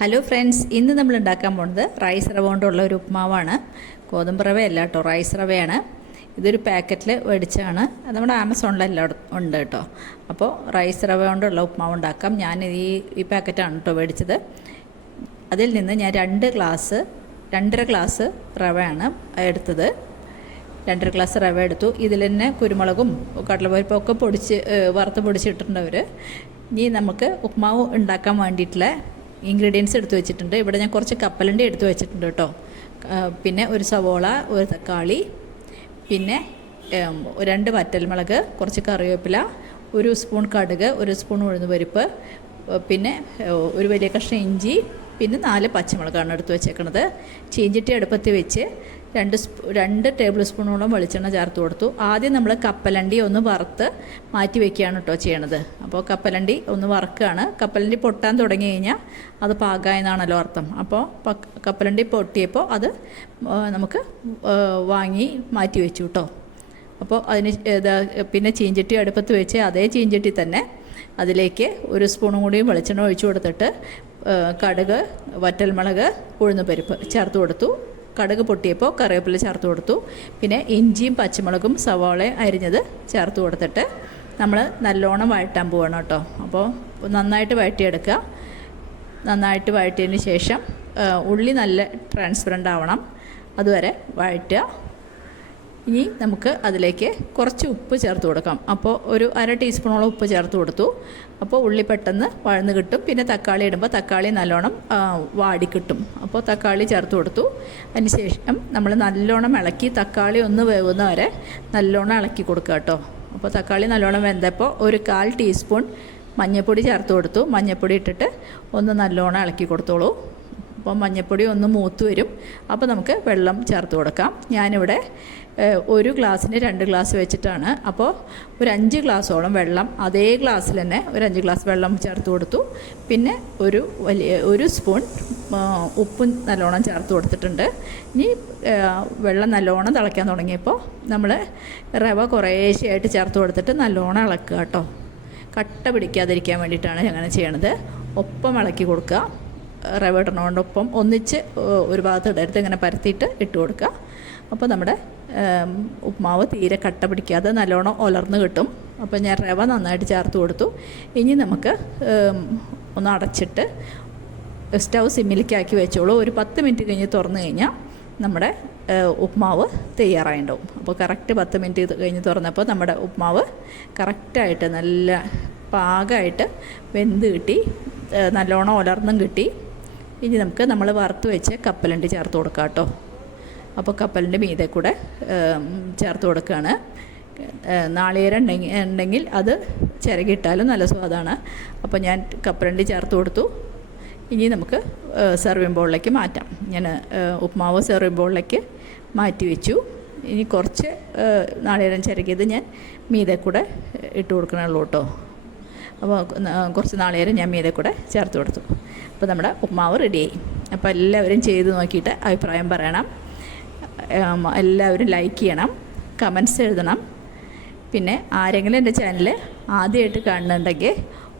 Hello friends, ഇന്ന് നമ്മൾ ഉണ്ടാക്കാൻ പോകുന്നത് റൈസ് റവ കൊണ്ടുള്ള ഒരു ഉപ്മാവാണ്. ഗോതമ്പ് റവയല്ല കേട്ടോ, റൈസ് റവയാണ്. ഇതൊരു പാക്കറ്റിൽ മേടിച്ചാണ്. അത് നമ്മുടെ ആമസോണിലെല്ലാം ഉണ്ട് കേട്ടോ. അപ്പോൾ റൈസ് റവ കൊണ്ടുള്ള ഉപ്മാവ് ഉണ്ടാക്കാം. ഞാൻ ഈ പാക്കറ്റാണ് കേട്ടോ മേടിച്ചത്. അതിൽ നിന്ന് ഞാൻ 2.5 ഗ്ലാസ് റവയാണ് എടുത്തത്. 2.5 ഗ്ലാസ് റവ എടുത്തു. ഇതിൽ തന്നെ കുരുമുളകും കടലപ്പരിപ്പൊക്കെ വറുത്ത് പൊടിച്ചിട്ടുണ്ട് അവർ. ഇനി നമുക്ക് ഉപ്മാവ് ഉണ്ടാക്കാൻ വേണ്ടിയിട്ടുള്ള ഇൻഗ്രീഡിയൻസ് എടുത്തു വെച്ചിട്ടുണ്ട്. ഇവിടെ ഞാൻ കുറച്ച് കപ്പലണ്ടി എടുത്തു വെച്ചിട്ടുണ്ട് കേട്ടോ. പിന്നെ ഒരു സവോള, ഒരു തക്കാളി, പിന്നെ 2 വറ്റൽമുളക്, കുറച്ച് കറിവേപ്പില, 1 സ്പൂൺ കടുക്, 1 സ്പൂൺ ഉഴുന്നുപരിപ്പ്, പിന്നെ ഒരു വലിയ കഷ്ണം ഇഞ്ചി, പിന്നെ 4 പച്ചമുളകാണ് എടുത്ത് വെച്ചേക്കണത്. ചീഞ്ചട്ടി അടുപ്പത്ത് വെച്ച് 2 ടേബിൾ സ്പൂണോളം വെളിച്ചെണ്ണ ചേർത്ത് കൊടുത്തു. ആദ്യം നമ്മൾ കപ്പലണ്ടി ഒന്ന് വറുത്ത് മാറ്റി വയ്ക്കുകയാണ് കേട്ടോ ചെയ്യണത്. അപ്പോൾ കപ്പലണ്ടി ഒന്ന് വറുക്കുകയാണ്. കപ്പലണ്ടി പൊട്ടാൻ തുടങ്ങി കഴിഞ്ഞാൽ അത് പാകമായെന്നാണല്ലോ അർത്ഥം. അപ്പോൾ കപ്പലണ്ടി പൊട്ടിയപ്പോൾ അത് നമുക്ക് വാങ്ങി മാറ്റി വെച്ചു കേട്ടോ. അപ്പോൾ അതിന് പിന്നെ ചീഞ്ചട്ടി അടുപ്പത്ത് വെച്ച് അതേ ചീഞ്ചട്ടി തന്നെ അതിലേക്ക് 1 സ്പൂണും കൂടിയും വെളിച്ചെണ്ണ ഒഴിച്ചു കൊടുത്തിട്ട് കടുക്, വറ്റൽമുളക്, ഉഴുന്നുപരിപ്പ് ചേർത്ത് കൊടുത്തു. കടുക് പൊട്ടിയപ്പോൾ കറിവേപ്പില ചേർത്ത് കൊടുത്തു. പിന്നെ ഇഞ്ചിയും പച്ചമുളകും സവാളയും അരിഞ്ഞത് ചേർത്ത് കൊടുത്തിട്ട് നമ്മൾ നല്ലോണം വഴറ്റാൻ പോവാണ് കേട്ടോ. അപ്പോൾ നന്നായിട്ട് വഴറ്റിയെടുക്കുക. നന്നായിട്ട് വഴറ്റിയതിന് ശേഷം ഉള്ളി നല്ല ട്രാൻസ്പെറൻ്റ് ആവണം, അതുവരെ വഴറ്റുക. ഇനി നമുക്ക് അതിലേക്ക് കുറച്ച് ഉപ്പ് ചേർത്ത് കൊടുക്കാം. അപ്പോൾ ഒരു 1/2 ടീസ്പൂണോളം ഉപ്പ് ചേർത്ത് കൊടുത്തു. അപ്പോൾ ഉള്ളി പെട്ടെന്ന് വഴന്ന് കിട്ടും. പിന്നെ തക്കാളി ഇടുമ്പോൾ തക്കാളി നല്ലോണം വാടിക്കിട്ടും. അപ്പോൾ തക്കാളി ചേർത്ത് കൊടുത്തു. അതിന് ശേഷം നമ്മൾ നല്ലോണം ഇളക്കി, തക്കാളി ഒന്ന് വേവുന്ന വരെ നല്ലോണം ഇളക്കി കൊടുക്കുക കേട്ടോ. അപ്പോൾ തക്കാളി നല്ലോണം വെന്തപ്പോൾ ഒരു 1/4 ടീസ്പൂൺ മഞ്ഞൾപ്പൊടി ചേർത്ത് കൊടുത്തു. മഞ്ഞൾപ്പൊടി ഇട്ടിട്ട് ഒന്ന് നല്ലോണം ഇളക്കി കൊടുത്തോളൂ. അപ്പോൾ മഞ്ഞൾപ്പൊടി ഒന്ന് മൂത്ത് വരും. അപ്പോൾ നമുക്ക് വെള്ളം ചേർത്ത് കൊടുക്കാം. ഞാനിവിടെ 1 ഗ്ലാസ്സിന് 2 ഗ്ലാസ് വെച്ചിട്ടാണ്. അപ്പോൾ ഒരു 5 ഗ്ലാസോളം വെള്ളം അതേ ഗ്ലാസ്സിൽ തന്നെ ഒരു 5 ഗ്ലാസ് വെള്ളം ചേർത്ത് കൊടുത്തു. പിന്നെ ഒരു സ്പൂൺ ഉപ്പും നല്ലോണം ചേർത്ത് കൊടുത്തിട്ടുണ്ട്. ഇനി വെള്ളം നല്ലോണം തിളയ്ക്കാൻ തുടങ്ങിയപ്പോൾ നമ്മൾ റവ കുറേശ്ശെയായിട്ട് ചേർത്ത് കൊടുത്തിട്ട് നല്ലോണം ഇളക്കുക കേട്ടോ. കട്ട പിടിക്കാതിരിക്കാൻ വേണ്ടിയിട്ടാണ് അങ്ങനെ ചെയ്യണത്. ഒപ്പം ഇളക്കി കൊടുക്കുക. റവ ഇടണോണ്ടൊപ്പം ഒന്നിച്ച് ഒരു ഭാഗത്ത് ഇടരുത്, ഇങ്ങനെ പരത്തിയിട്ട് ഇട്ട് കൊടുക്കുക. അപ്പോൾ നമ്മുടെ ഉപ്മാവ് തീരെ കട്ട പിടിക്കാതെ നല്ലോണം ഉലർന്ന് കിട്ടും. അപ്പോൾ ഞാൻ റവ നന്നായിട്ട് ചേർത്ത് കൊടുത്തു. ഇനി നമുക്ക് ഒന്ന് അടച്ചിട്ട് സ്റ്റൗ സിമ്മിലേക്കാക്കി വെച്ചോളൂ. ഒരു 10 മിനിറ്റ് കഴിഞ്ഞ് തുറന്നു കഴിഞ്ഞാൽ നമ്മുടെ ഉപ്മാവ് തയ്യാറായിട്ടുണ്ടാവും. അപ്പോൾ കറക്റ്റ് 10 മിനിറ്റ് കഴിഞ്ഞ് തുറന്നപ്പോൾ നമ്മുടെ ഉപ്മാവ് കറക്റ്റായിട്ട് നല്ല പാകമായിട്ട് വെന്ത് കിട്ടി, നല്ലോണം ഉലർന്നും കിട്ടി. ഇനി നമുക്ക് നമ്മൾ വറുത്ത് വെച്ച് കപ്പലണ്ടി ചേർത്ത് കൊടുക്കാം കേട്ടോ. അപ്പോൾ കപ്പലിൻ്റെ മീതെ കൂടെ ചേർത്ത് കൊടുക്കുകയാണ്. നാളികേരം ഉണ്ടെങ്കിൽ അത് ചിരകിയിട്ടാലും നല്ല സ്വാദാണ്. അപ്പോൾ ഞാൻ കപ്പലണ്ടി ചേർത്ത് കൊടുത്തു. ഇനി നമുക്ക് സെർവിങ് ബൗളിലേക്ക് മാറ്റാം. ഞാൻ ഉപ്മാവ് സെർവിങ് ബൗളിലേക്ക് മാറ്റി വെച്ചു. ഇനി കുറച്ച് നാളികേരം ചിരകിയത് ഞാൻ മീതെ കൂടെ ഇട്ട് കൊടുക്കണുള്ളൂ കേട്ടോ. അപ്പോൾ കുറച്ച് നാളികേരം ഞാൻ മീതെ കൂടെ ചേർത്ത് കൊടുത്തു. അപ്പോൾ നമ്മുടെ ഉപ്മാവ് റെഡിയായി. അപ്പോൾ എല്ലാവരും ചെയ്ത് നോക്കിയിട്ട് അഭിപ്രായം പറയണം. എല്ലാവരും ലൈക്ക് ചെയ്യണം, കമൻറ്റ്സ് എഴുതണം. പിന്നെ ആരെങ്കിലും എൻ്റെ ചാനൽ ആദ്യമായിട്ട് കാണുന്നുണ്ടെങ്കിൽ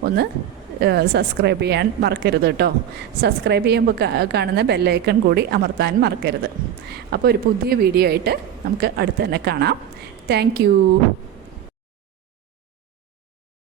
ഒന്ന് സബ്സ്ക്രൈബ് ചെയ്യാൻ മറക്കരുത് കേട്ടോ. സബ്സ്ക്രൈബ് ചെയ്യുമ്പോൾ കാണുന്ന ബെല്ലൈക്കൺ കൂടി അമർത്താൻ മറക്കരുത്. അപ്പോൾ ഒരു പുതിയ വീഡിയോ ആയിട്ട് നമുക്ക് അടുത്ത് തന്നെ കാണാം. Thank you.